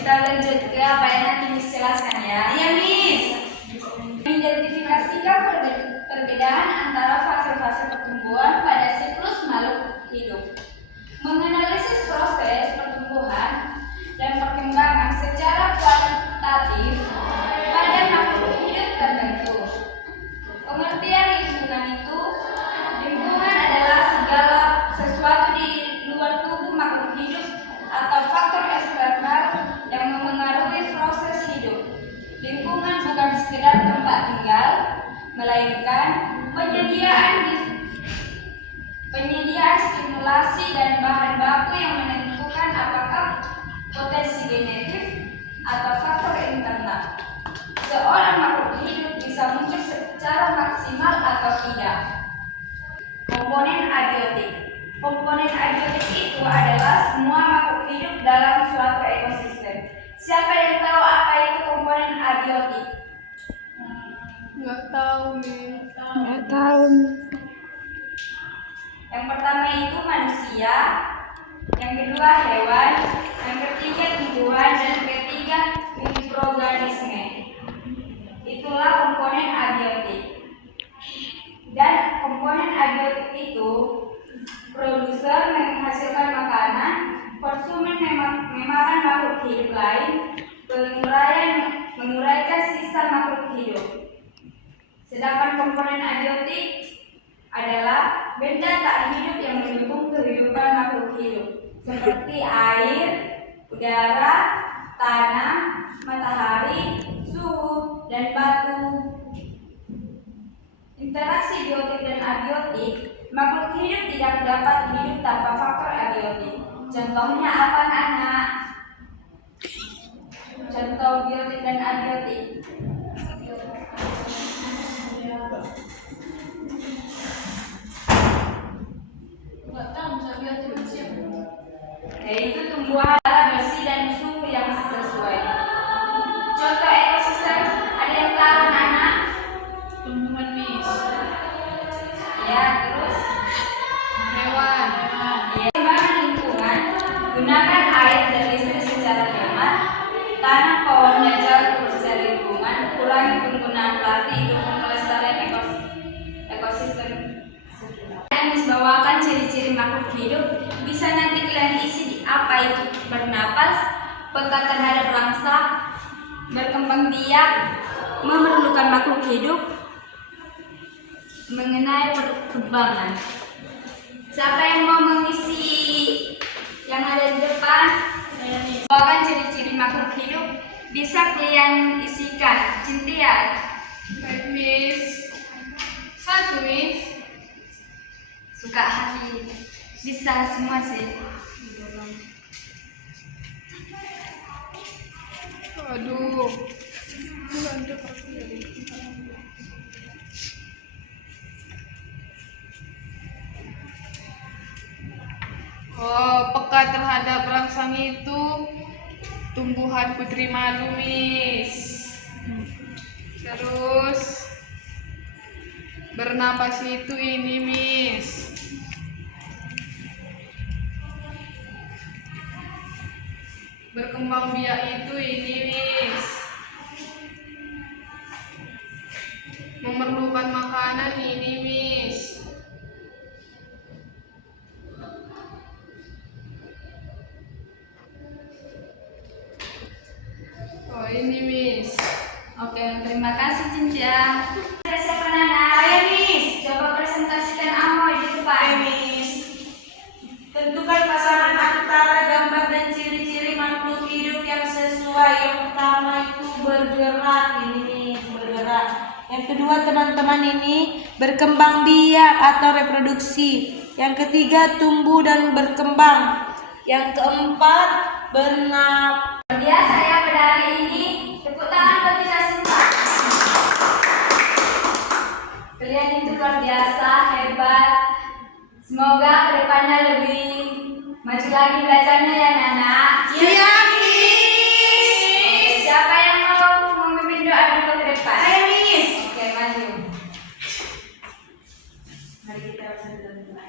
kita lanjut ke apa yang nanti Miss jelaskan ya. Iya, Miss. Mengidentifikasikan perbedaan antara fase-fase pertumbuhan pada siklus makhluk hidup. Menganalisis proses pertumbuhan dan perkembangan secara kualitatif pada makhluk hidup tertentu. Pengertian lingkungan itu, lingkungan adalah segala sesuatu di luar tubuh makhluk hidup atau faktor eksternal yang memengaruhi proses hidup. Lingkungan bukan sekedar tempat tinggal, melainkan penyediaan stimulasi dan bahan baku yang menentukan apakah potensi genetik atau faktor internal seorang makhluk hidup bisa muncul secara maksimal atau tidak. Komponen abiotik. Komponen abiotik itu adalah semua makhluk hidup dalam suatu ekosistem. Siapa yang tahu apa itu komponen abiotik? Nggak tahu, Miss. Nggak tahu. Yang pertama itu manusia, yang kedua hewan, yang ketiga tumbuhan, dan yang ketiga mikroorganisme. Itulah komponen abiotik. Dan komponen abiotik itu produser menghasilkan makanan, konsumen memakan makhluk hidup lain, menguraikan sisa makhluk hidup. Sedangkan komponen abiotik adalah benda tak hidup yang mendukung kehidupan makhluk hidup, seperti air, udara, tanah, matahari, suhu, dan batu. Interaksi biotik dan abiotik, makhluk hidup tidak dapat hidup tanpa faktor abiotik. Contohnya apa, anak? Contoh biotik dan abiotik. Nggak tahu, bisa biotik siapa? Yaitu tumbuhan bersih dan suhu yang sesuai. Contoh ekosistem, ada yang tahu, anak? Tumbuhan, Miss. Ya, terus Hewan. pengembangan lingkungan, gunakan air dan listrik secara hemat, tanam pohon dan jaga kebersihan lingkungan, kurangi penggunaan plastik, dukung pelestarian ekosistem. Yang disbawakan ciri-ciri makhluk hidup, bisa nanti kalian isi di apa itu bernapas, peka terhadap rangsa, berkembang biak, memerlukan makhluk hidup, mengenai perkembangan. Siapa yang mau mengisi yang ada di depan? Bawakan ciri-ciri makhluk hidup, bisa kalian isikan. Cynthia. Baik, Miss. 1, Miss. Suka hati. Bisa semua sih. Aduh. Oh, peka terhadap rangsang itu tumbuhan putri madu, Miss. Terus bernapas itu ini, Miss. Berkembang biak itu ini, Miss. Memerlukan makanan ini, Miss. Oh, ini, Miss. Oke, terima kasih Cynthia. Siapa Nana? Saya, Miss. Coba presentasikan Amoy di depan. Miss. Tentukan pasangan antara gambar dan ciri-ciri makhluk hidup yang sesuai. Yang pertama itu bergerak, ini nih, bergerak. Yang kedua teman-teman ini berkembang biak atau reproduksi. Yang ketiga tumbuh dan berkembang. Yang keempat bernapas. Biasa ya pada hari ini. Tepuk tangan buat kita semua. Kalian itu luar biasa, hebat. Semoga kedepannya lebih maju lagi belajarnya ya Nana. Siap, Miss. Siapa yang mau memimpin doa dulu ke depan? Saya, Miss. Oke, maju. Mari kita bersama doa.